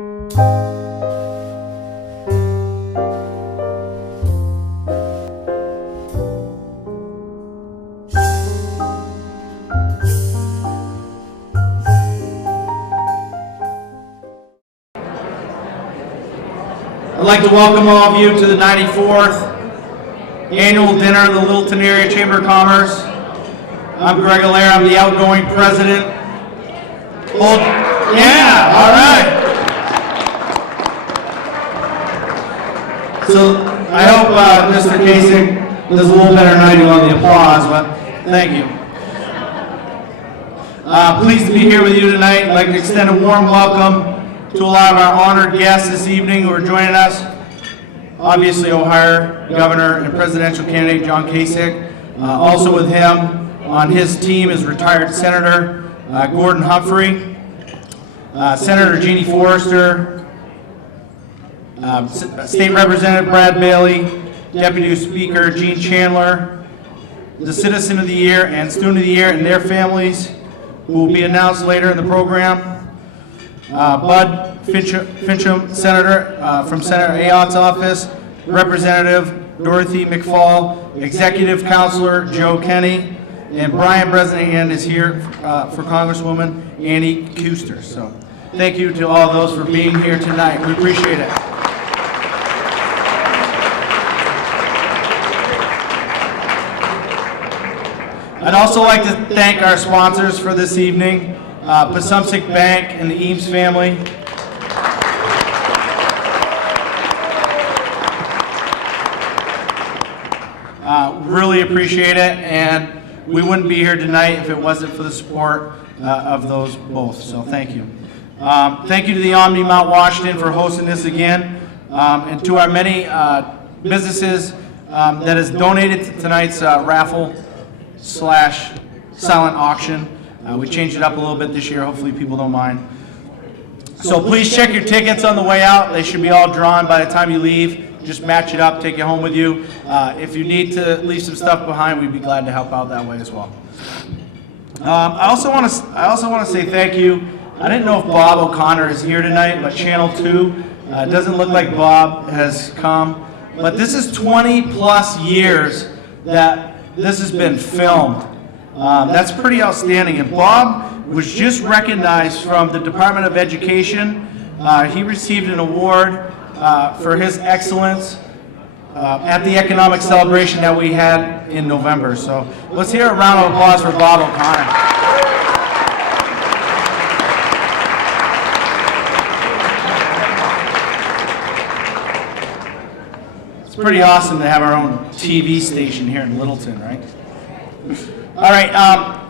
I'd like to welcome all of you to the 94th Annual Dinner of the Littleton Area Chamber of Commerce. I'm Greg Allaire, I'm the outgoing president. Yeah, all right. So I hope Mr. Kasich does a little better than I do on the applause, but thank you. Pleased to be here with you tonight. I'd like to extend a warm welcome to a lot of our honored guests this evening who are joining us. Obviously, Ohio Governor and Presidential Candidate John Kasich. Also with him on his team is retired Senator Gordon Humphrey, Senator Jeannie Forrester, State Representative Brad Bailey, Deputy Speaker Gene Chandler, the Citizen of the Year and Student of the Year and their families, who will be announced later in the program. Bud Fincham, Senator from Senator Ayott's office, Representative Dorothy McFall, Executive Counselor Joe Kenny, and Brian Bresnahan is here for Congresswoman Annie Kuster. So thank you to all those for being here tonight. We appreciate it. I'd also like to thank our sponsors for this evening. Pasumsic Bank and the Eames family. Really appreciate it, and we wouldn't be here tonight if it wasn't for the support of those both, so thank you. Thank you to the Omni Mount Washington for hosting this again, and to our many businesses that has donated to tonight's raffle / silent auction. We changed it up a little bit this year. Hopefully people don't mind. So please check your tickets on the way out. They should be all drawn by the time you leave. Just match it up, take it home with you. If you need to leave some stuff behind, we'd be glad to help out that way as well. I also want to say thank you. I didn't know if Bob O'Connor is here tonight, but Channel 2 doesn't look like Bob has come. But this is 20 plus years that this has been filmed. That's pretty outstanding. And Bob was just recognized from the Department of Education. He received an award for his excellence at the economic celebration that we had in November. So let's hear a round of applause for Bob O'Connor. It's pretty awesome to have our own TV station here in Littleton, right? All right,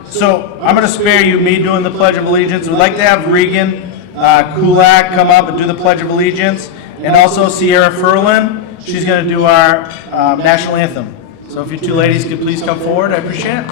so I'm going to spare you me doing the Pledge of Allegiance. We'd like to have Regan Kulak come up and do the Pledge of Allegiance, and also Sierra Furlan. She's going to do our national anthem. So if you two ladies could please come forward, I appreciate it.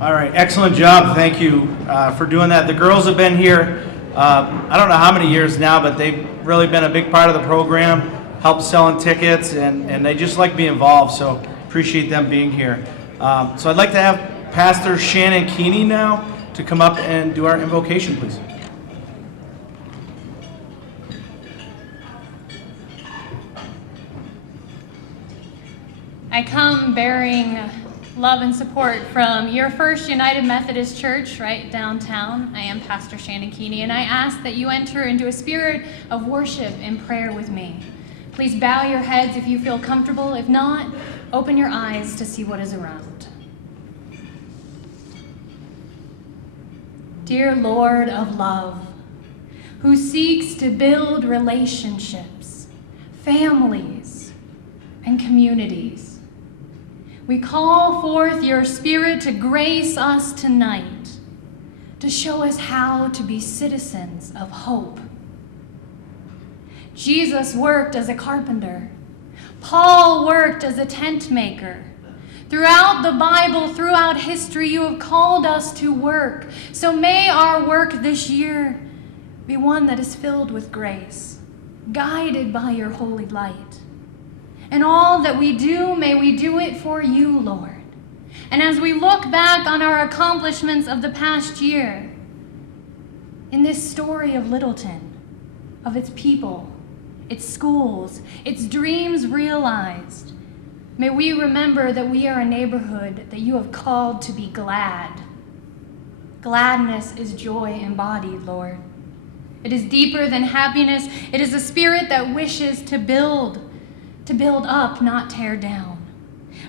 All right, excellent job. Thank you for doing that. The girls have been here, I don't know how many years now, but they've really been a big part of the program, helped selling tickets, and they just like being involved, so appreciate them being here. So I'd like to have Pastor Shannon Keeney now to come up and do our invocation, please. I come bearing love and support from your First United Methodist Church right downtown. I am Pastor Shannon Keeney, and I ask that you enter into a spirit of worship and prayer with me. Please bow your heads if you feel comfortable. If not, open your eyes to see what is around. Dear Lord of love, who seeks to build relationships, families, and communities, we call forth your Spirit to grace us tonight, to show us how to be citizens of hope. Jesus worked as a carpenter. Paul worked as a tent maker. Throughout the Bible, throughout history, you have called us to work. So may our work this year be one that is filled with grace, guided by your holy light. And all that we do, may we do it for you, Lord. And as we look back on our accomplishments of the past year, in this story of Littleton, of its people, its schools, its dreams realized, may we remember that we are a neighborhood that you have called to be glad. Gladness is joy embodied, Lord. It is deeper than happiness. It is a spirit that wishes to build up, not tear down.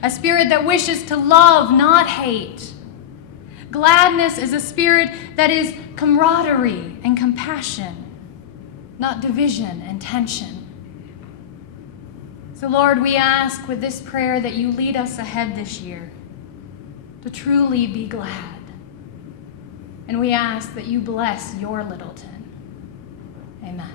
A spirit that wishes to love, not hate. Gladness is a spirit that is camaraderie and compassion, not division and tension. So Lord, we ask with this prayer that you lead us ahead this year to truly be glad. And we ask that you bless your Littleton. Amen.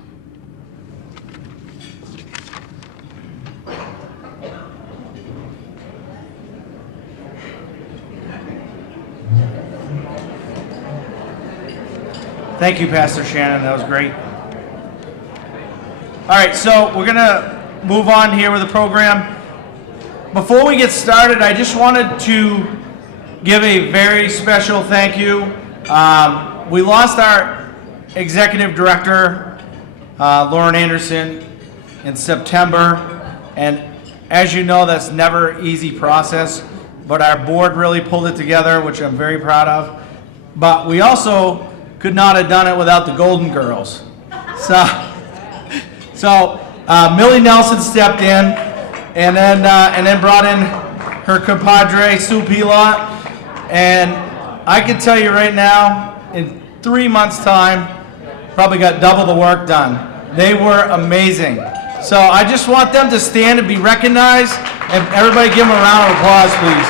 Thank you, Pastor Shannon. That was great. All right, so we're going to move on here with the program. Before we get started, I just wanted to give a very special thank you. We lost our executive director, Lauren Anderson, in September, and as you know, that's never an easy process, but our board really pulled it together, which I'm very proud of. But we also could not have done it without the Golden Girls. So Millie Nelson stepped in, and then brought in her compadre Sue Pilot, and I can tell you right now, in 3 months' time, probably got double the work done. They were amazing. So I just want them to stand and be recognized, and everybody give them a round of applause, please.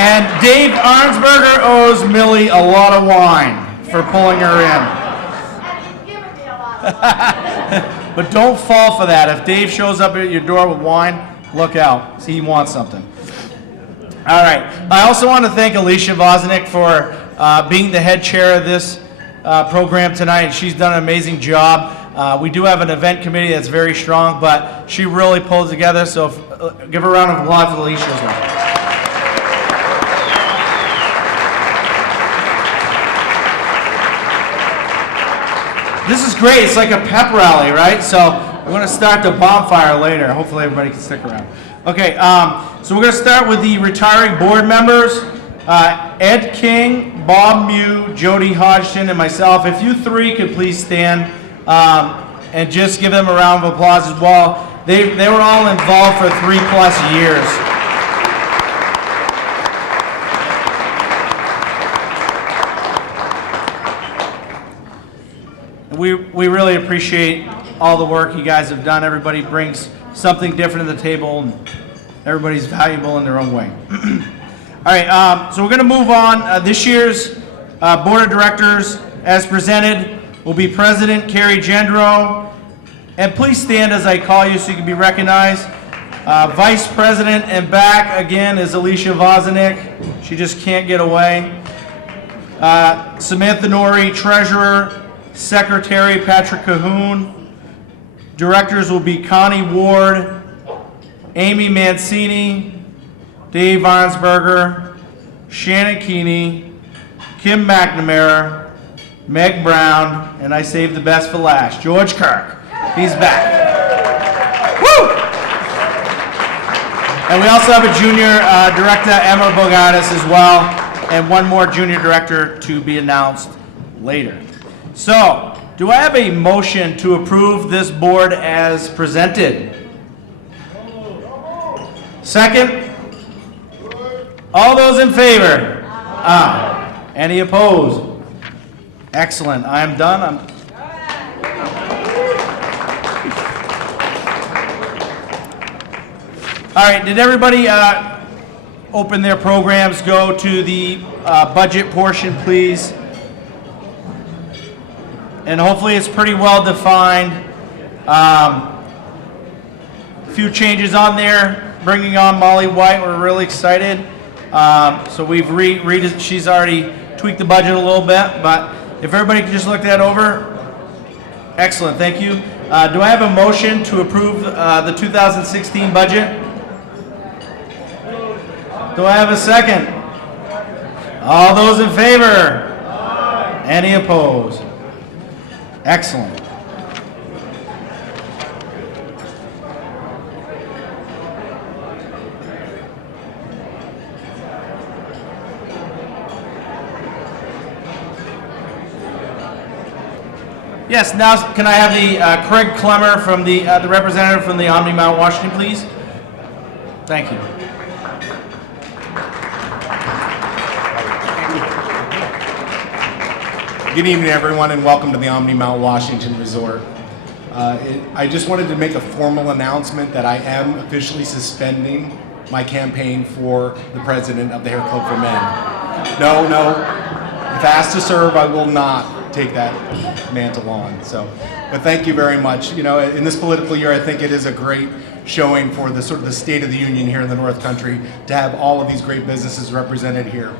And Dave Arnsberger owes Millie a lot of wine for pulling her in. But don't fall for that. If Dave shows up at your door with wine, look out. See, he wants something. All right. I also want to thank Alicia Vozniak for being the head chair of this program tonight. She's done an amazing job. We do have an event committee that's very strong, but she really pulled it together. So give her a round of applause for Alicia as well. This is great. It's like a pep rally, right? So we're going to start the bonfire later. Hopefully everybody can stick around. Okay, so we're going to start with the retiring board members. Ed King, Bob Mew, Jody Hodgson, and myself. If you three could please stand and just give them a round of applause as well. They were all involved for 3+ years. We really appreciate all the work you guys have done. Everybody brings something different to the table, and everybody's valuable in their own way. All right, so we're going to move on. This year's Board of Directors, as presented, will be President Carrie Gendro, And please stand as I call you so you can be recognized. Vice President and back again is Alicia Vozinik. She just can't get away. Samantha Nori, Treasurer. Secretary Patrick Cahoon. Directors will be Connie Ward, Amy Mancini, Dave Arnsberger, Shannon Keeney, Kim McNamara, Meg Brown, and I saved the best for last, George Kirk. He's back. Woo! And we also have a junior director, Emma Bogatis, as well, and one more junior director to be announced later. So, do I have a motion to approve this board as presented? Second? All those in favor? Aye. Any opposed? Excellent. I am done. All right, did everybody open their programs, go to the budget portion, please? And hopefully it's pretty well defined. A few changes on there, bringing on Molly White, we're really excited. So we've she's already tweaked the budget a little bit, but if everybody could just look that over. Excellent, thank you. Do I have a motion to approve the 2016 budget? Do I have a second? All those in favor? Any opposed? Excellent. Yes, now can I have the Craig Clemmer from the representative from the Omni Mount Washington, please? Thank you. Good evening, everyone, and welcome to the Omni Mount Washington Resort. I just wanted to make a formal announcement that I am officially suspending my campaign for the president of the Hair Club for Men. No, if asked to serve, I will not take that mantle on. But thank you very much. You know, in this political year, I think it is a great showing for the sort of the state of the union here in the North Country to have all of these great businesses represented here.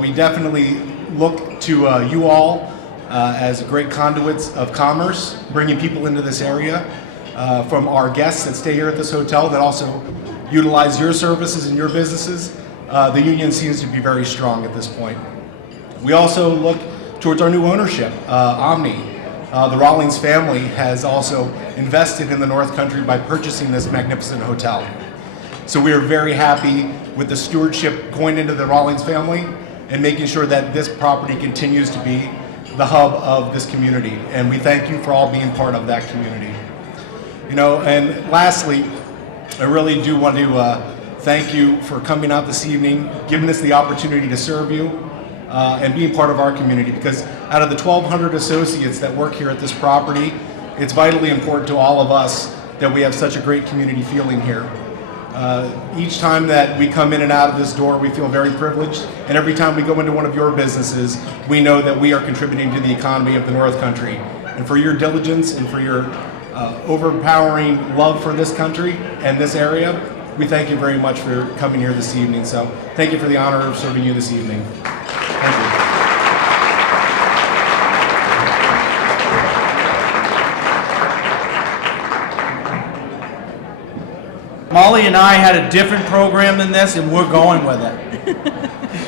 We definitely look to you all as great conduits of commerce, bringing people into this area, from our guests that stay here at this hotel that also utilize your services and your businesses. The union seems to be very strong at this point. We also look towards our new ownership, Omni. The Rawlings family has also invested in the North Country by purchasing this magnificent hotel. So we are very happy with the stewardship going into the Rawlings family and making sure that this property continues to be the hub of this community. And we thank you for all being part of that community. You know, and lastly, I really do want to thank you for coming out this evening, giving us the opportunity to serve you, and being part of our community, because out of the 1,200 associates that work here at this property, it's vitally important to all of us that we have such a great community feeling here. Each time that we come in and out of this door, we feel very privileged, and every time we go into one of your businesses, we know that we are contributing to the economy of the North Country. And for your diligence and for your overpowering love for this country and this area, we thank you very much for coming here this evening. So thank you for the honor of serving you this evening. Thank you. Molly and I had a different program than this, and we're going with it.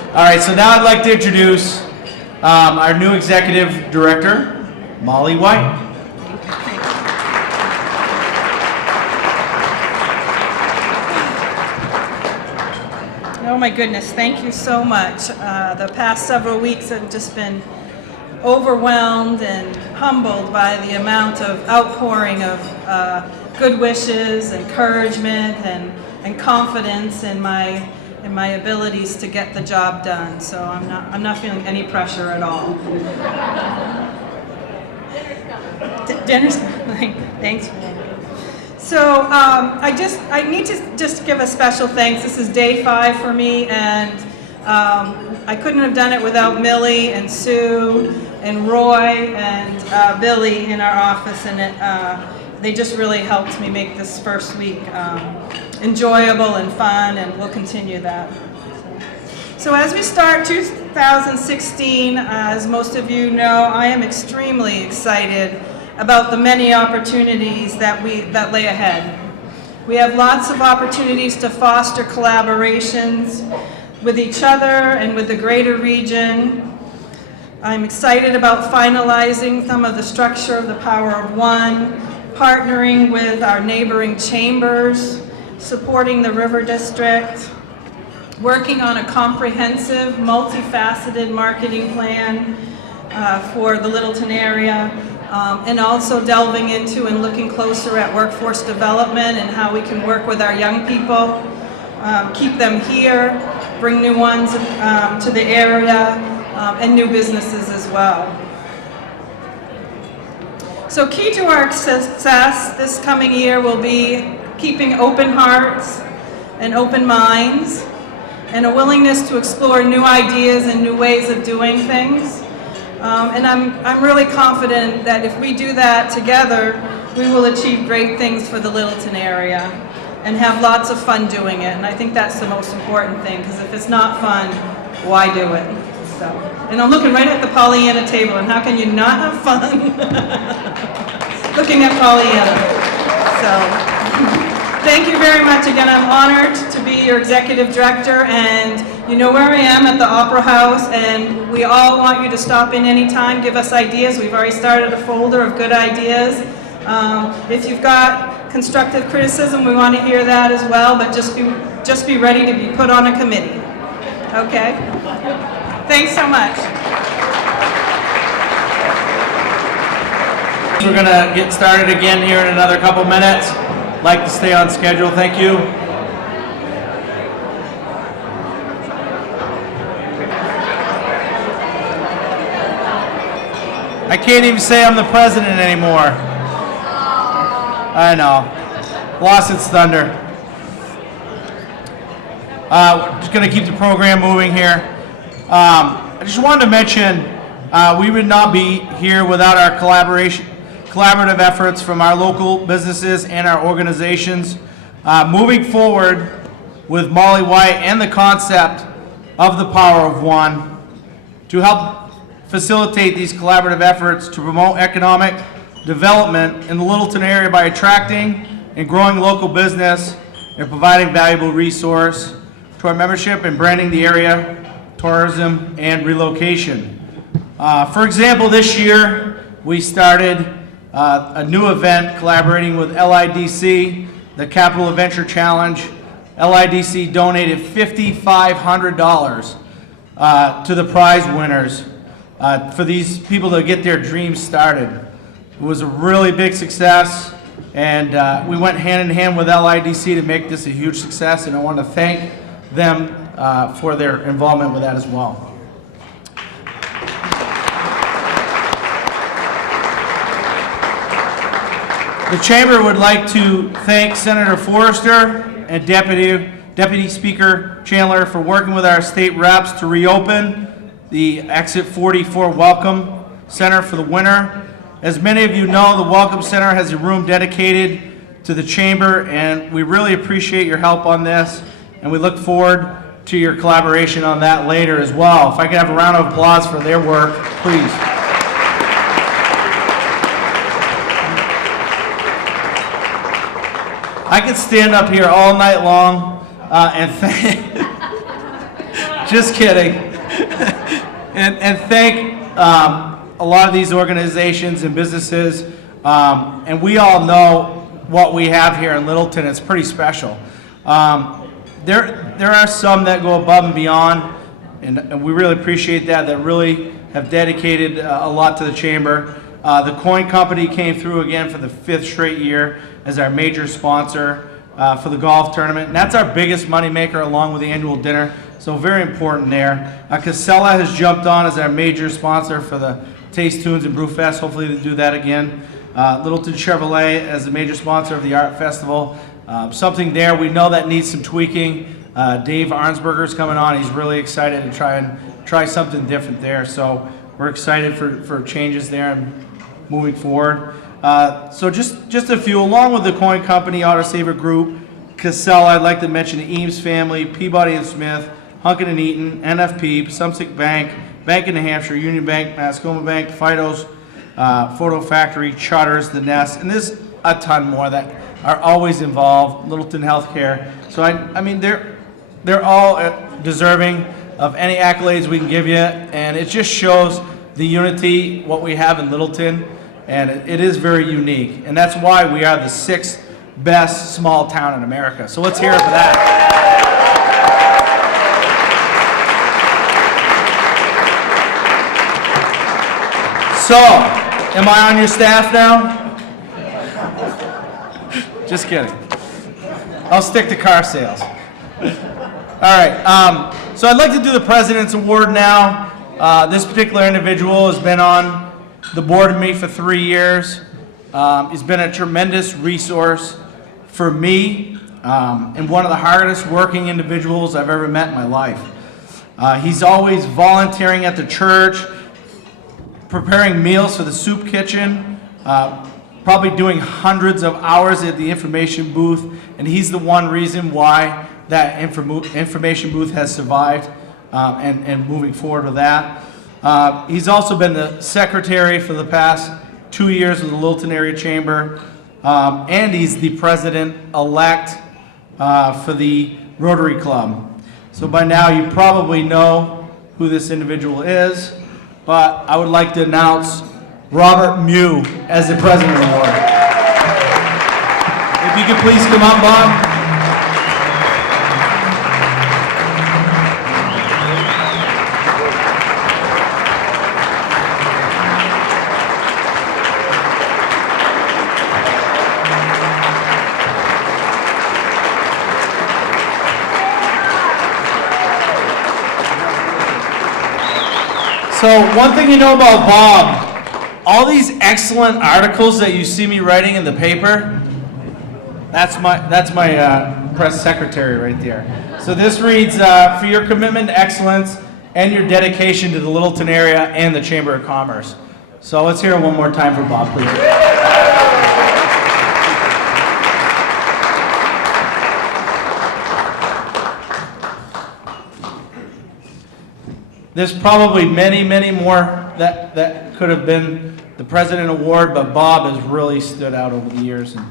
All right, so now I'd like to introduce our new executive director, Molly White. Oh my goodness, thank you so much. The past several weeks have just been overwhelmed and humbled by the amount of outpouring of good wishes, encouragement, and confidence in my abilities to get the job done. So I'm not feeling any pressure at all. Dinner's coming. Thanks. So I need to just give a special thanks. This is day 5 for me, and I couldn't have done it without Millie and Sue and Roy and Billy in our office, and they just really helped me make this first week enjoyable and fun, and we'll continue that. So as we start 2016, as most of you know, I am extremely excited about the many opportunities that lay ahead. We have lots of opportunities to foster collaborations with each other and with the greater region. I'm excited about finalizing some of the structure of the Power of One, partnering with our neighboring chambers, supporting the River District, working on a comprehensive, multifaceted marketing plan for the Littleton area, and also delving into and looking closer at workforce development and how we can work with our young people, keep them here, bring new ones to the area, and new businesses as well. So key to our success this coming year will be keeping open hearts and open minds, and a willingness to explore new ideas and new ways of doing things. And I'm really confident that if we do that together, we will achieve great things for the Littleton area and have lots of fun doing it. And I think that's the most important thing, because if it's not fun, why do it? So, and I'm looking right at the Pollyanna table, and how can you not have fun looking at Pollyanna? So. Thank you very much. Again, I'm honored to be your executive director, and you know where I am at the Opera House, and we all want you to stop in anytime, give us ideas. We've already started a folder of good ideas. If you've got constructive criticism, we want to hear that as well, but just be ready to be put on a committee. Okay? Thanks so much. We're going to get started again here in another couple minutes. Like to stay on schedule, thank you. I can't even say I'm the president anymore. I know. Lost its thunder. Just going to keep the program moving here. I just wanted to mention we would not be here without our collaborative efforts from our local businesses and our organizations. Moving forward with Molly White and the concept of the Power of One to help facilitate these collaborative efforts to promote economic development in the Littleton area by attracting and growing local business and providing valuable resource to our membership and branding the area, tourism, and relocation. For example, this year we started a new event collaborating with LIDC, the Capital Adventure Challenge. LIDC donated $5,500 to the prize winners for these people to get their dreams started. It was a really big success, and we went hand in hand with LIDC to make this a huge success, and I want to thank them for their involvement with that as well. The Chamber would like to thank Senator Forrester and Deputy Speaker Chandler for working with our state reps to reopen the Exit 44 Welcome Center for the winter. As many of you know, the Welcome Center has a room dedicated to the Chamber, and we really appreciate your help on this, and we look forward to your collaboration on that later as well. If I could have a round of applause for their work, please. I could stand up here all night long and thank, just kidding, and thank a lot of these organizations and businesses, and we all know what we have here in Littleton. It's pretty special. There are some that go above and beyond, and we really appreciate that really have dedicated a lot to the Chamber. The Coin Company came through again for the 5th straight year as our major sponsor for the golf tournament. And that's our biggest moneymaker along with the annual dinner, so very important there. Casella has jumped on as our major sponsor for the Taste Tunes and Brew Fest. Hopefully they'll do that again. Littleton Chevrolet as the major sponsor of the Art Festival. Something there we know that needs some tweaking. Dave Arnsberger's coming on. He's really excited to try something different there. So we're excited for changes there and moving forward. So just a few, along with the Coin Company, Auto Saver Group, Casella, I'd like to mention the Eames family, Peabody and Smith, Hunkin and Eaton, NFP, Sumsic Bank, Bank of New Hampshire, Union Bank, Mascoma Bank, Fido's, Photo Factory, Charters, The Nest, and there's a ton more that are always involved, Littleton Healthcare. So I mean, they're all deserving of any accolades we can give you, and it just shows the unity, what we have in Littleton, and it is very unique. And that's why we are the 6th best small town in America. So let's hear it for that. So, am I on your staff now? Just kidding. I'll stick to car sales. All right, so I'd like to do the President's Award now. This particular individual has been on the board with me for 3 years. He's been a tremendous resource for me and one of the hardest working individuals I've ever met in my life. He's always volunteering at the church, preparing meals for the soup kitchen, probably doing hundreds of hours at the information booth, and he's the one reason why that information booth has survived and moving forward with that. He's also been the secretary for the past 2 years of the Littleton Area Chamber, and he's the president-elect for the Rotary Club. So by now you probably know who this individual is, but I would like to announce Robert Mew as the President Award. If you could please come up, Bob. So one thing you know about Bob, all these excellent articles that you see me writing in the paper, that's my press secretary right there. So this reads, for your commitment to excellence and your dedication to the Littleton area and the Chamber of Commerce. So let's hear it one more time for Bob, please. There's probably many, many more that could have been the President Award, but Bob has really stood out over the years, and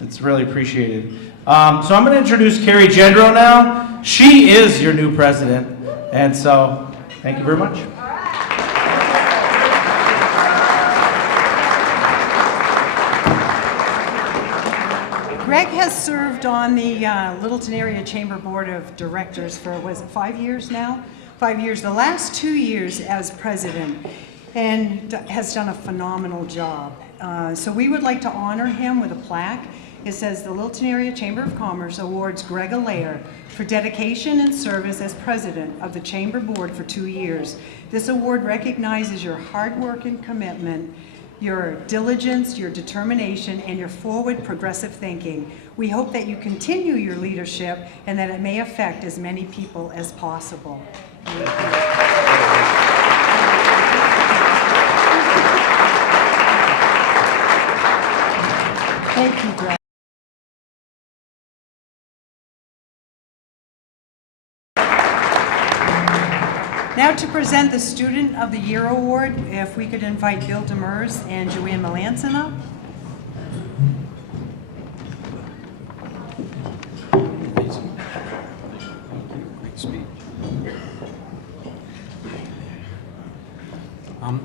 it's really appreciated. So I'm going to introduce Carrie Gendro now. She is your new president, and so thank you very much. Greg has served on the Littleton Area Chamber Board of Directors for, was it 5 years now? 5 years, the last 2 years as president, and has done a phenomenal job. So we would like to honor him with a plaque. It says the Littleton Area Chamber of Commerce awards Greg Allaire for dedication and service as president of the Chamber Board for 2 years. This award recognizes your hard work and commitment, your diligence, your determination, and your forward progressive thinking. We hope that you continue your leadership and that it may affect as many people as possible. Thank you, Greg. Now to present the Student of the Year Award, if we could invite Bill Demers and Joanne Melanson up. Great speech.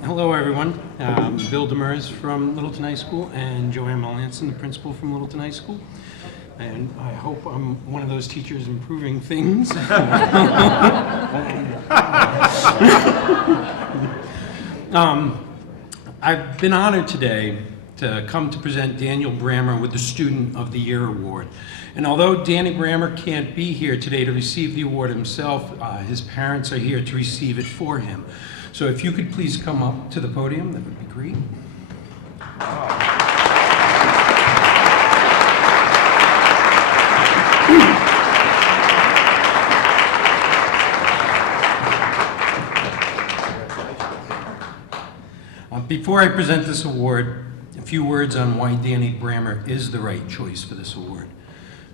Hello, everyone. Bill Demers from Littleton High School and Joanne Melanson, the principal from Littleton High School. And I hope I'm one of those teachers improving things. I've been honored today to come to present Daniel Brammer with the Student of the Year Award. And although Danny Brammer can't be here today to receive the award himself, his parents are here to receive it for him. So if you could please come up to the podium, that would be great. Before I present this award, few words on why Danny Brammer is the right choice for this award.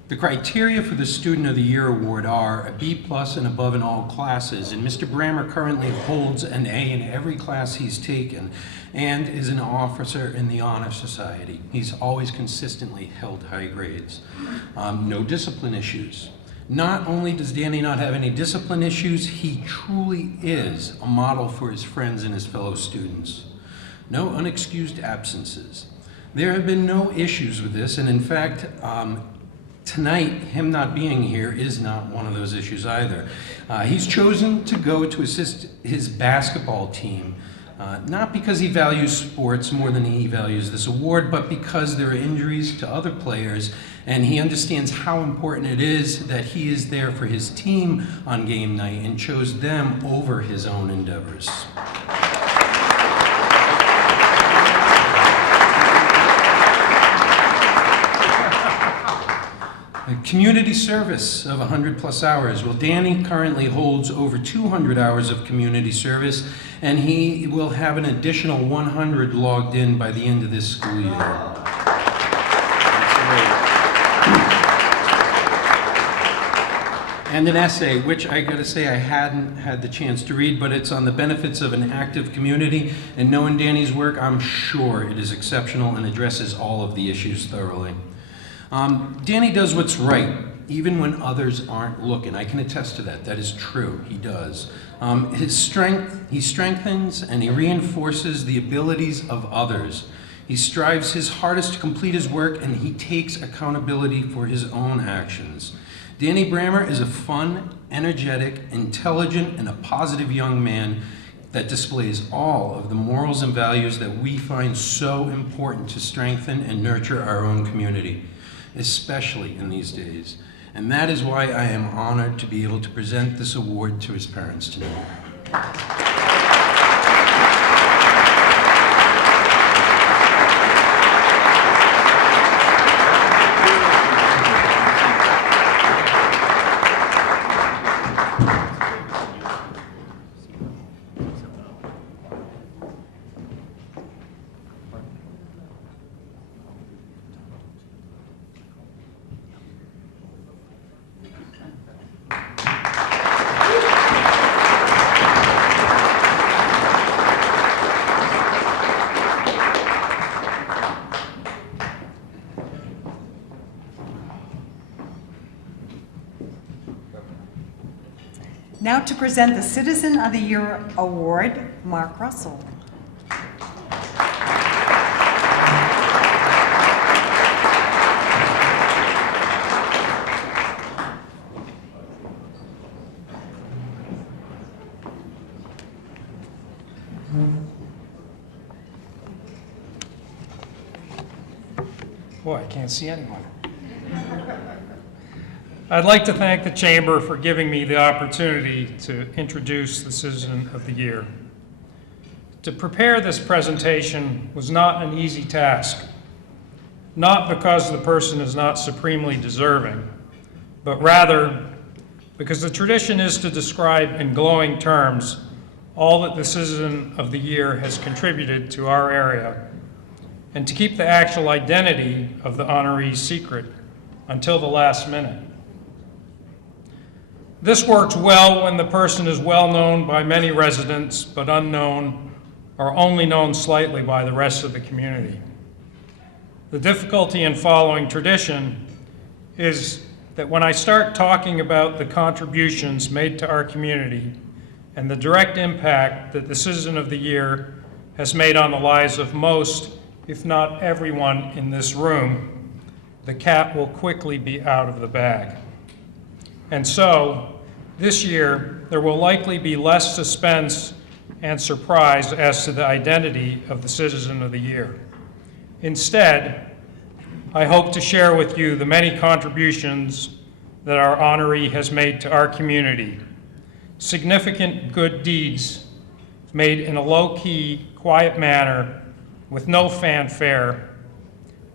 The criteria for the Student of the Year award are a B+ and above in all classes, and Mr. Brammer currently holds an A in every class he's taken and is an officer in the Honor Society. He's always consistently held high grades. No discipline issues. Not only does Danny not have any discipline issues, he truly is a model for his friends and his fellow students. No unexcused absences. There have been no issues with this, and in fact, tonight, him not being here is not one of those issues either. He's chosen to go to assist his basketball team, not because he values sports more than he values this award, but because there are injuries to other players, and he understands how important it is that he is there for his team on game night and chose them over his own endeavors. A community service of 100+ hours. Well, Danny currently holds over 200 hours of community service, and he will have an additional 100 logged in by the end of this school year. And an essay, which I gotta say I hadn't had the chance to read, but it's on the benefits of an active community, and knowing Danny's work, I'm sure it is exceptional and addresses all of the issues thoroughly. Danny does what's right, even when others aren't looking. I can attest to that. That is true. He does. He strengthens and he reinforces the abilities of others. He strives his hardest to complete his work, and he takes accountability for his own actions. Danny Brammer is a fun, energetic, intelligent, and a positive young man that displays all of the morals and values that we find so important to strengthen and nurture our own community, especially in these days. And that is why I am honored to be able to present this award to his parents tonight. Now to present the Citizen of the Year Award, Mark Russell. Boy, I can't see anyone. I'd like to thank the Chamber for giving me the opportunity to introduce the Citizen of the Year. To prepare this presentation was not an easy task, not because the person is not supremely deserving, but rather because the tradition is to describe in glowing terms all that the Citizen of the Year has contributed to our area, and to keep the actual identity of the honoree secret until the last minute. This works well when the person is well known by many residents, but unknown or only known slightly by the rest of the community. The difficulty in following tradition is that when I start talking about the contributions made to our community and the direct impact that the Citizen of the Year has made on the lives of most, if not everyone in this room, the cat will quickly be out of the bag. And so, this year, there will likely be less suspense and surprise as to the identity of the Citizen of the Year. Instead, I hope to share with you the many contributions that our honoree has made to our community. Significant good deeds made in a low-key, quiet manner with no fanfare,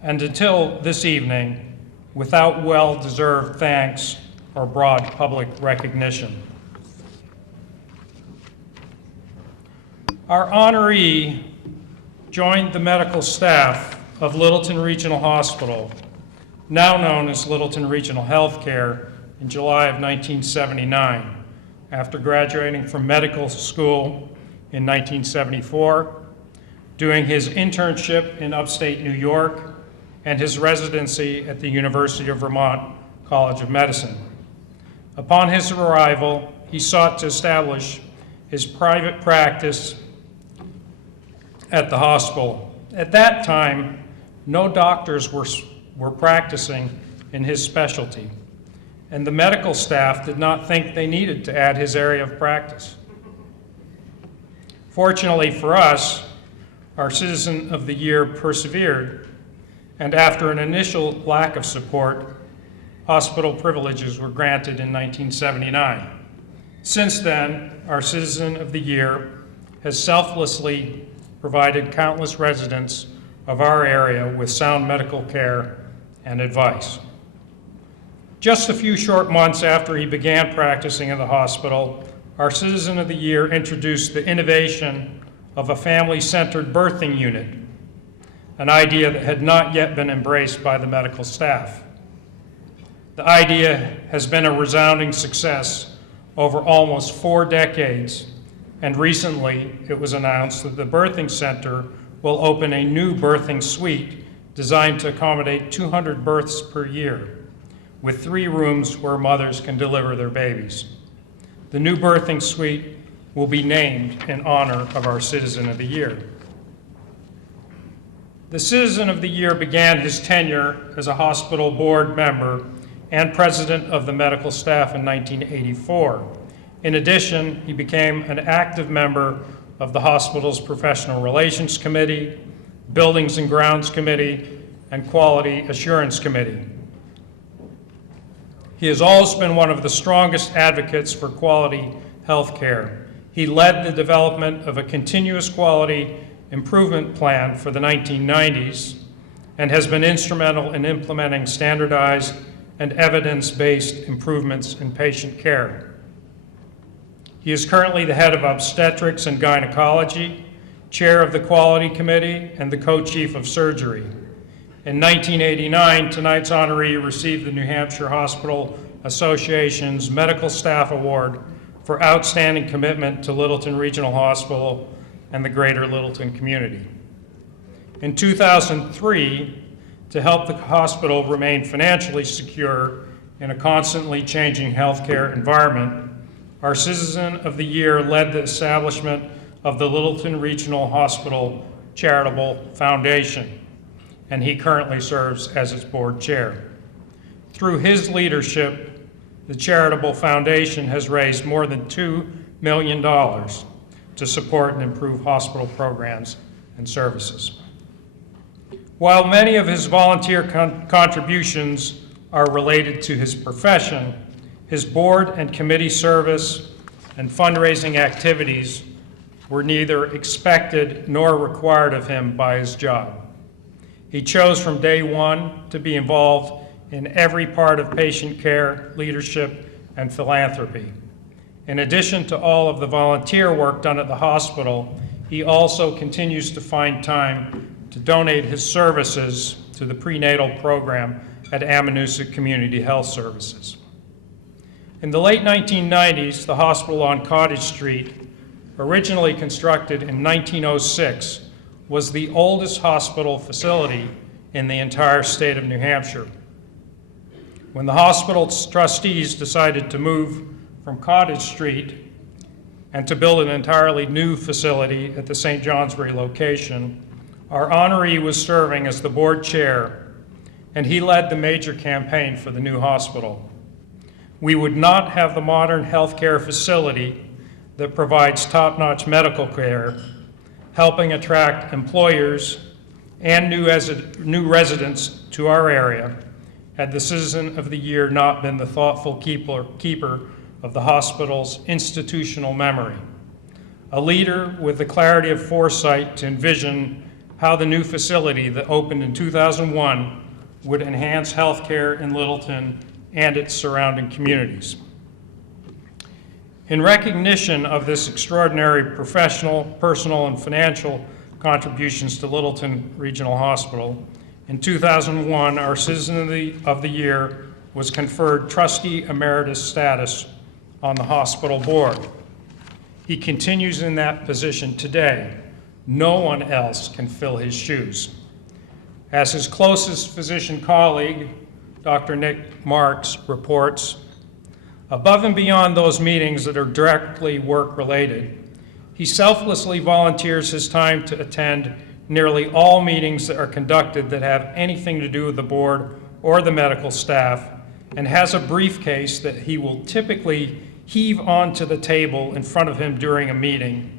and until this evening, without well-deserved thanks or broad public recognition. Our honoree joined the medical staff of Littleton Regional Hospital, now known as Littleton Regional Healthcare, in July of 1979, after graduating from medical school in 1974, doing his internship in upstate New York, and his residency at the University of Vermont College of Medicine. Upon his arrival, he sought to establish his private practice at the hospital. At that time, no doctors were practicing in his specialty, and the medical staff did not think they needed to add his area of practice. Fortunately for us, our Citizen of the Year persevered, and after an initial lack of support, hospital privileges were granted in 1979. Since then, our Citizen of the Year has selflessly provided countless residents of our area with sound medical care and advice. Just a few short months after he began practicing in the hospital, our Citizen of the Year introduced the innovation of a family-centered birthing unit, an idea that had not yet been embraced by the medical staff. The idea has been a resounding success over almost 4 decades, and recently it was announced that the birthing center will open a new birthing suite designed to accommodate 200 births per year, with 3 rooms where mothers can deliver their babies. The new birthing suite will be named in honor of our Citizen of the Year. The Citizen of the Year began his tenure as a hospital board member and president of the medical staff in 1984. In addition, he became an active member of the hospital's Professional Relations Committee, Buildings and Grounds Committee, and Quality Assurance Committee. He has always been one of the strongest advocates for quality health care. He led the development of a continuous quality improvement plan for the 1990s and has been instrumental in implementing standardized and evidence-based improvements in patient care. He is currently the head of obstetrics and gynecology, chair of the quality committee, and the co-chief of surgery. In 1989, tonight's honoree received the New Hampshire Hospital Association's Medical Staff Award for outstanding commitment to Littleton Regional Hospital and the greater Littleton community. In 2003, to help the hospital remain financially secure in a constantly changing healthcare environment, our Citizen of the Year led the establishment of the Littleton Regional Hospital Charitable Foundation, and he currently serves as its board chair. Through his leadership, the Charitable Foundation has raised more than $2 million to support and improve hospital programs and services. While many of his volunteer contributions are related to his profession, his board and committee service and fundraising activities were neither expected nor required of him by his job. He chose from day one to be involved in every part of patient care, leadership, and philanthropy. In addition to all of the volunteer work done at the hospital, he also continues to find time to donate his services to the prenatal program at Ammonoosuc Community Health Services. In the late 1990s, the hospital on Cottage Street, originally constructed in 1906, was the oldest hospital facility in the entire state of New Hampshire. When the hospital's trustees decided to move from Cottage Street and to build an entirely new facility at the St. Johnsbury location, our honoree was serving as the board chair, and he led the major campaign for the new hospital. We would not have the modern healthcare facility that provides top-notch medical care, helping attract employers and new residents to our area, had the Citizen of the Year not been the thoughtful keeper of the hospital's institutional memory. A leader with the clarity of foresight to envision how the new facility that opened in 2001 would enhance healthcare in Littleton and its surrounding communities. In recognition of this extraordinary professional, personal, and financial contributions to Littleton Regional Hospital. In 2001, our Citizen of the Year was conferred Trustee Emeritus status on the hospital board. He continues in that position today. No one else can fill his shoes. As his closest physician colleague, Dr. Nick Marks, reports, above and beyond those meetings that are directly work-related, he selflessly volunteers his time to attend nearly all meetings that are conducted that have anything to do with the board or the medical staff, and has a briefcase that he will typically heave onto the table in front of him during a meeting,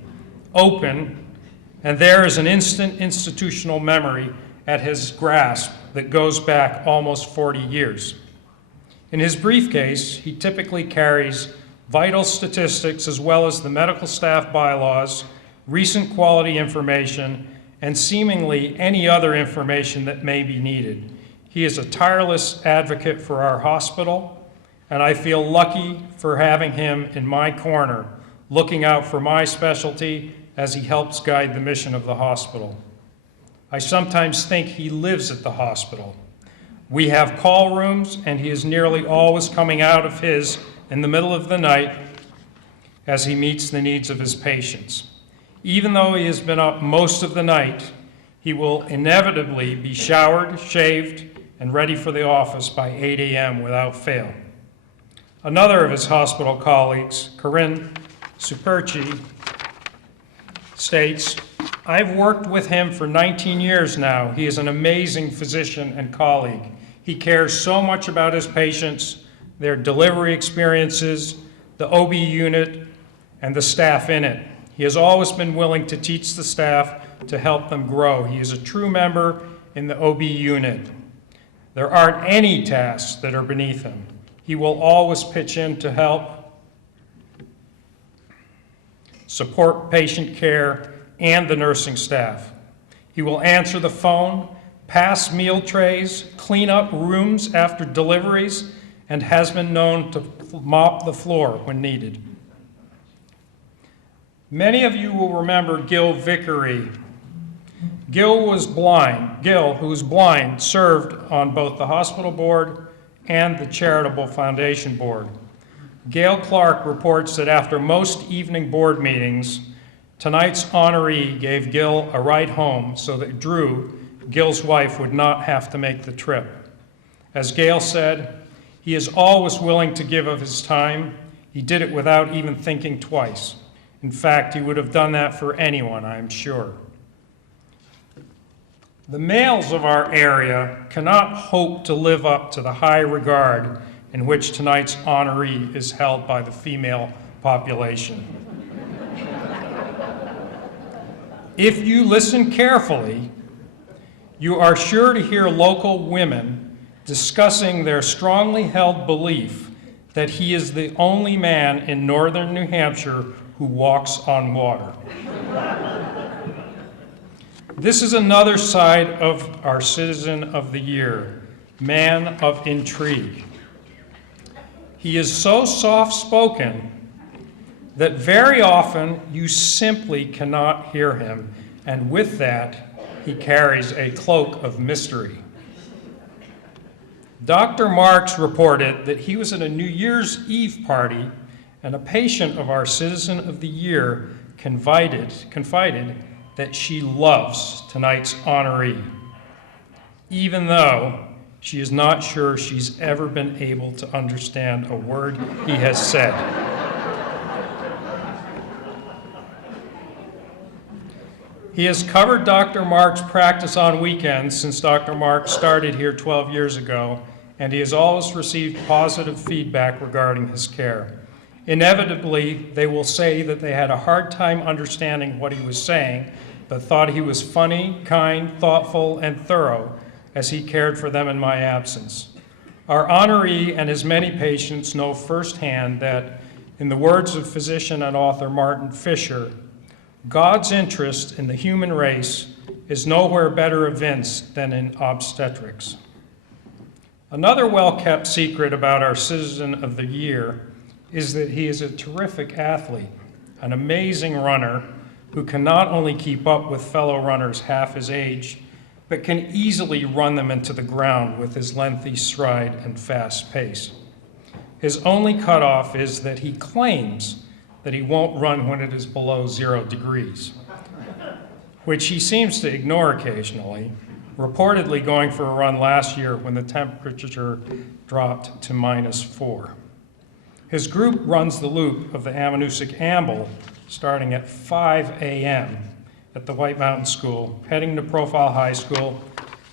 open, and there is an instant institutional memory at his grasp that goes back almost 40 years. In his briefcase, he typically carries vital statistics as well as the medical staff bylaws, recent quality information, and seemingly any other information that may be needed. He is a tireless advocate for our hospital, and I feel lucky for having him in my corner, looking out for my specialty as he helps guide the mission of the hospital. I sometimes think he lives at the hospital. We have call rooms, and he is nearly always coming out of his in the middle of the night as he meets the needs of his patients. Even though he has been up most of the night, he will inevitably be showered, shaved, and ready for the office by 8 a.m. without fail. Another of his hospital colleagues, Corinne Superchi, states, I've worked with him for 19 years now. He is an amazing physician and colleague. He cares so much about his patients, their delivery experiences, the OB unit, and the staff in it. He has always been willing to teach the staff to help them grow. He is a true member in the OB unit. There aren't any tasks that are beneath him. He will always pitch in to help support patient care and the nursing staff. He will answer the phone, pass meal trays, clean up rooms after deliveries, and has been known to mop the floor when needed. Many of you will remember Gil Vickery. Gil, who was blind, served on both the hospital board and the charitable foundation board. Gail Clark reports that after most evening board meetings, tonight's honoree gave Gil a ride home so that Drew, Gil's wife, would not have to make the trip. As Gail said, he is always willing to give of his time. He did it without even thinking twice. In fact, he would have done that for anyone, I'm sure. The males of our area cannot hope to live up to the high regard in which tonight's honoree is held by the female population. If you listen carefully, you are sure to hear local women discussing their strongly held belief that he is the only man in northern New Hampshire who walks on water. This is another side of our Citizen of the Year, man of intrigue. He is so soft-spoken that very often you simply cannot hear him, and with that, he carries a cloak of mystery. Dr. Marks reported that he was at a New Year's Eve party, and a patient of our Citizen of the Year confided that she loves tonight's honoree, even though she is not sure she's ever been able to understand a word he has said. He has covered Dr. Marks' practice on weekends since Dr. Marks started here 12 years ago, and he has always received positive feedback regarding his care. Inevitably, they will say that they had a hard time understanding what he was saying, but thought he was funny, kind, thoughtful, and thorough as he cared for them in my absence. Our honoree and his many patients know firsthand that, in the words of physician and author Martin Fisher, God's interest in the human race is nowhere better evinced than in obstetrics. Another well-kept secret about our Citizen of the Year is that he is a terrific athlete, an amazing runner, who can not only keep up with fellow runners half his age, but can easily run them into the ground with his lengthy stride and fast pace. His only cutoff is that he claims that he won't run when it is below 0 degrees, which he seems to ignore occasionally, reportedly going for a run last year when the temperature dropped to -4. His group runs the loop of the Amanuensis Amble starting at 5 a.m. at the White Mountain School, heading to Profile High School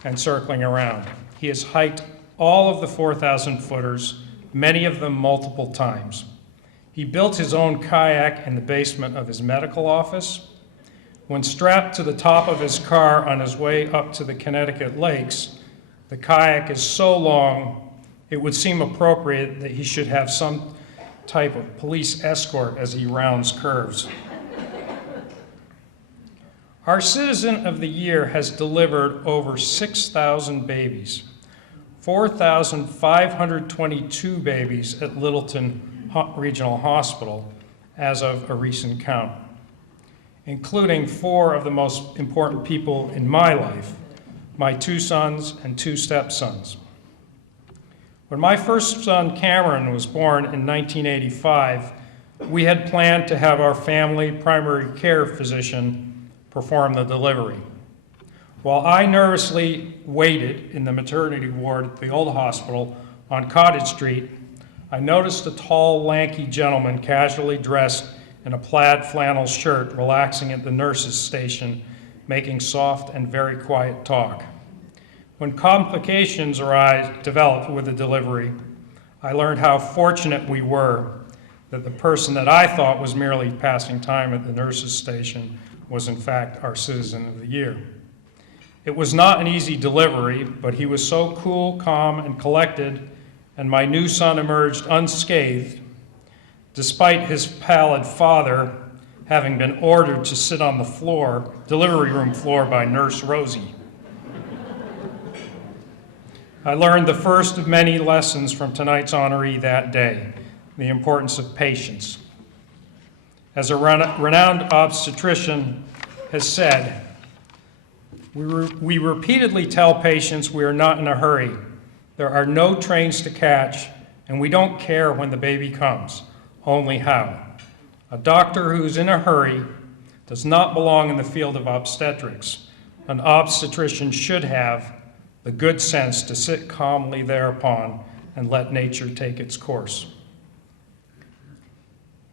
and circling around. He has hiked all of the 4,000 footers, many of them multiple times. He built his own kayak in the basement of his medical office. When strapped to the top of his car on his way up to the Connecticut lakes, the kayak is so long it would seem appropriate that he should have some type of police escort as he rounds curves. Our Citizen of the Year has delivered over 6,000 babies, 4,522 babies at Littleton Regional Hospital as of a recent count, including 4 of the most important people in my life, my 2 sons and 2 stepsons. When my first son, Cameron, was born in 1985, we had planned to have our family primary care physician perform the delivery. While I nervously waited in the maternity ward at the old hospital on Cottage Street, I noticed a tall, lanky gentleman casually dressed in a plaid flannel shirt relaxing at the nurse's station, making soft and very quiet talk. When complications developed with the delivery, I learned how fortunate we were that the person that I thought was merely passing time at the nurse's station was in fact our Citizen of the Year. It was not an easy delivery, but he was so cool, calm, and collected, and my new son emerged unscathed, despite his pallid father having been ordered to sit on the delivery room floor by Nurse Rosie. I learned the first of many lessons from tonight's honoree that day, the importance of patience. As a renowned obstetrician has said, we repeatedly tell patients we are not in a hurry. There are no trains to catch, and we don't care when the baby comes, only how. A doctor who is in a hurry does not belong in the field of obstetrics. An obstetrician should have the good sense to sit calmly thereupon and let nature take its course.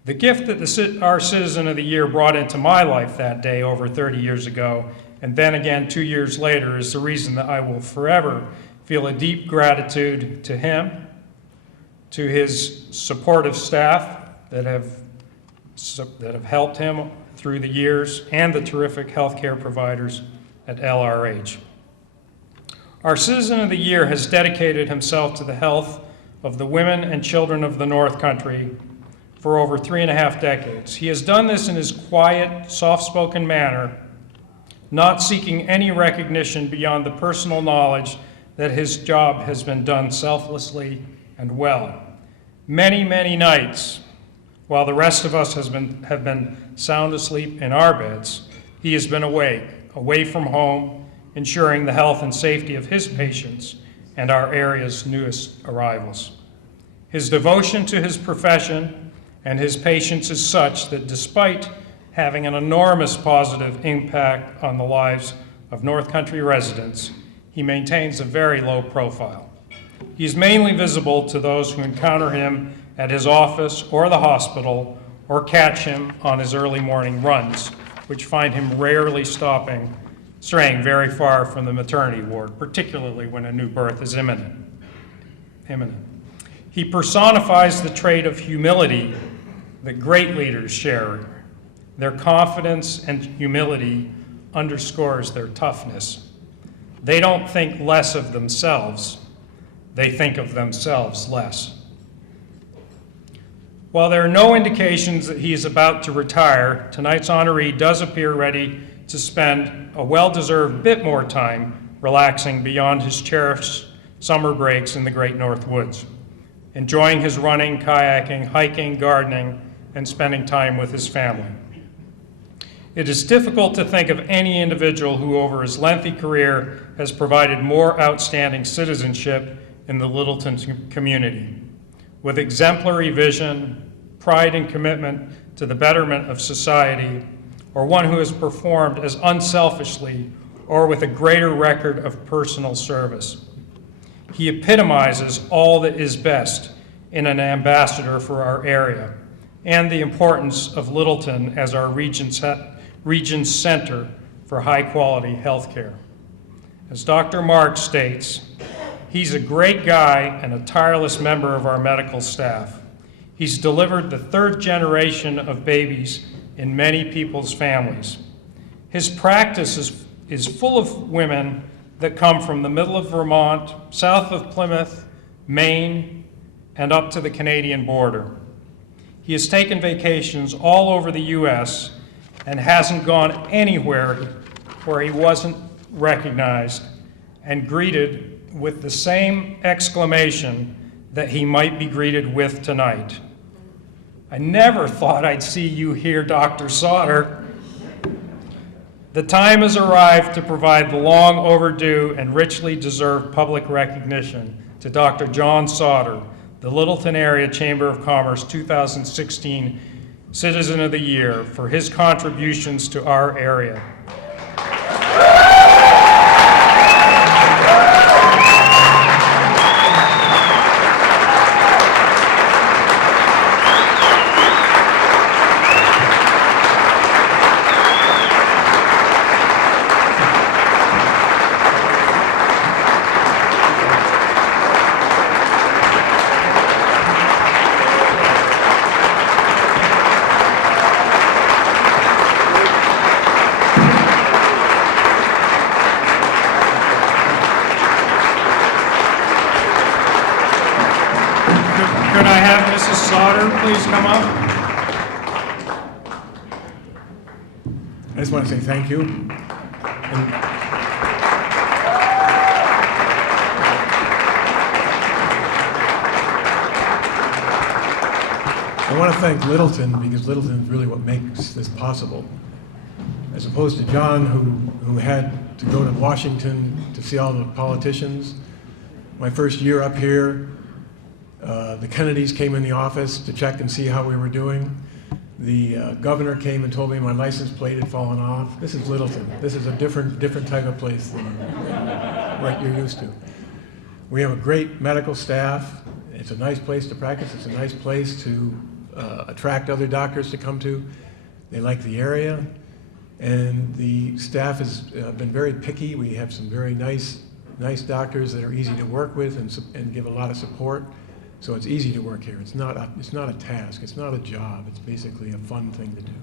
The gift that our Citizen of the Year brought into my life that day over 30 years ago, and then again 2 years later, is the reason that I will forever feel a deep gratitude to him, to his supportive staff that have helped him through the years, and the terrific healthcare providers at LRH. Our Citizen of the Year has dedicated himself to the health of the women and children of the North Country for over 3.5 decades. He has done this in his quiet, soft-spoken manner, not seeking any recognition beyond the personal knowledge that his job has been done selflessly and well. Many, many nights, while the rest of us have been sound asleep in our beds, he has been away from home, ensuring the health and safety of his patients and our area's newest arrivals. His devotion to his profession and his patients is such that despite having an enormous positive impact on the lives of North Country residents, he maintains a very low profile. He is mainly visible to those who encounter him at his office or the hospital or catch him on his early morning runs, which find him rarely straying very far from the maternity ward, particularly when a new birth is imminent. He personifies the trait of humility that great leaders share. Their confidence and humility underscores their toughness. They don't think less of themselves, they think of themselves less. While there are no indications that he is about to retire, tonight's honoree does appear ready to spend a well-deserved bit more time relaxing beyond his cherished summer breaks in the Great North Woods, enjoying his running, kayaking, hiking, gardening, and spending time with his family. It is difficult to think of any individual who over his lengthy career has provided more outstanding citizenship in the Littleton community. With exemplary vision, pride and commitment to the betterment of society, or one who has performed as unselfishly or with a greater record of personal service. He epitomizes all that is best in an ambassador for our area and the importance of Littleton as our region's center for high-quality health care. As Dr. Marks states, he's a great guy and a tireless member of our medical staff. He's delivered the third generation of babies in many people's families. His practice is full of women that come from the middle of Vermont, south of Plymouth, Maine, and up to the Canadian border. He has taken vacations all over the U.S. and hasn't gone anywhere where he wasn't recognized and greeted with the same exclamation that he might be greeted with tonight. I never thought I'd see you here, Dr. Sauter. The time has arrived to provide the long overdue and richly deserved public recognition to Dr. John Sauter, the Littleton Area Chamber of Commerce 2016 Citizen of the Year, for his contributions to our area. Could I have Mrs. Sauter please come up? I just want to say thank you. I want to thank Littleton, because Littleton is really what makes this possible. As opposed to John, who had to go to Washington to see all the politicians. My first year up here, the Kennedys came in the office to check and see how we were doing. The governor came and told me my license plate had fallen off. This is Littleton. This is a different type of place than what you're used to. We have a great medical staff. It's a nice place to practice. It's a nice place to attract other doctors to come to. They like the area. And the staff has been very picky. We have some very nice doctors that are easy to work with and give a lot of support. So it's easy to work here. It's not a task. It's not a job. It's basically a fun thing to do.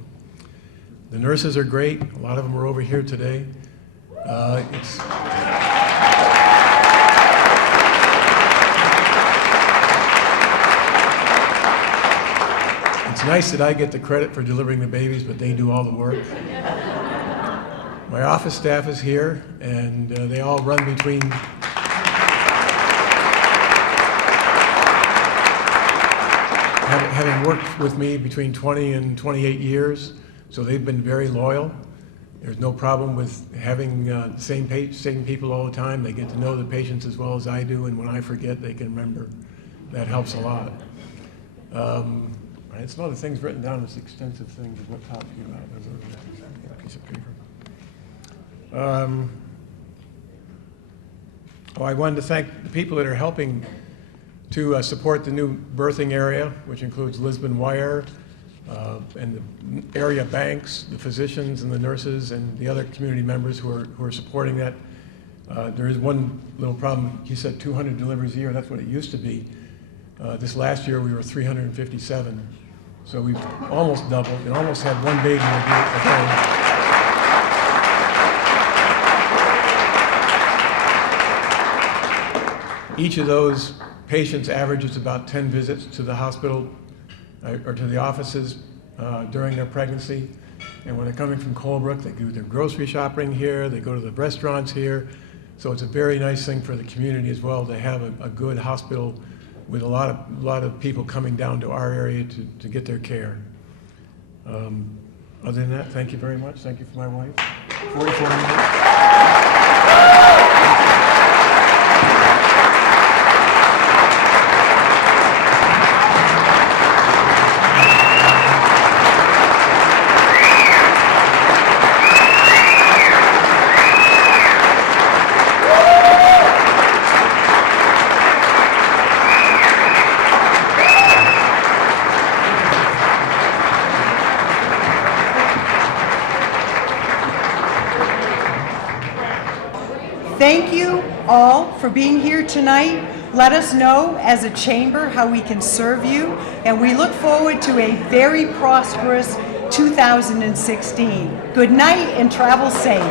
The nurses are great. A lot of them are over here today. It's nice that I get the credit for delivering the babies, but they do all the work. My office staff is here, and they all run between having worked with me between 20 and 28 years, so they've been very loyal. There's no problem with having the same people all the time. They get to know the patients as well as I do, and when I forget, they can remember. That helps a lot. Right, some other things written down as extensive things of what talk to you about. There's a piece of paper. I wanted to thank the people that are helping to support the new birthing area, which includes Lisbon Wire and the area banks, the physicians and the nurses, and the other community members who are supporting that. There is one little problem. He said 200 deliveries a year. That's what it used to be. This last year we were 357, so we've almost doubled. We almost had one baby a day. Each of those patients averages about 10 visits to the hospital or to the offices during their pregnancy. And when they're coming from Colebrook, they do their grocery shopping here, they go to the restaurants here. So it's a very nice thing for the community as well to have a good hospital with a lot of people coming down to our area to get their care. Other than that, thank you very much. Thank you for my wife. 44 years. Thank you all for being here tonight. Let us know as a chamber how we can serve you, and we look forward to a very prosperous 2016. Good night and travel safe.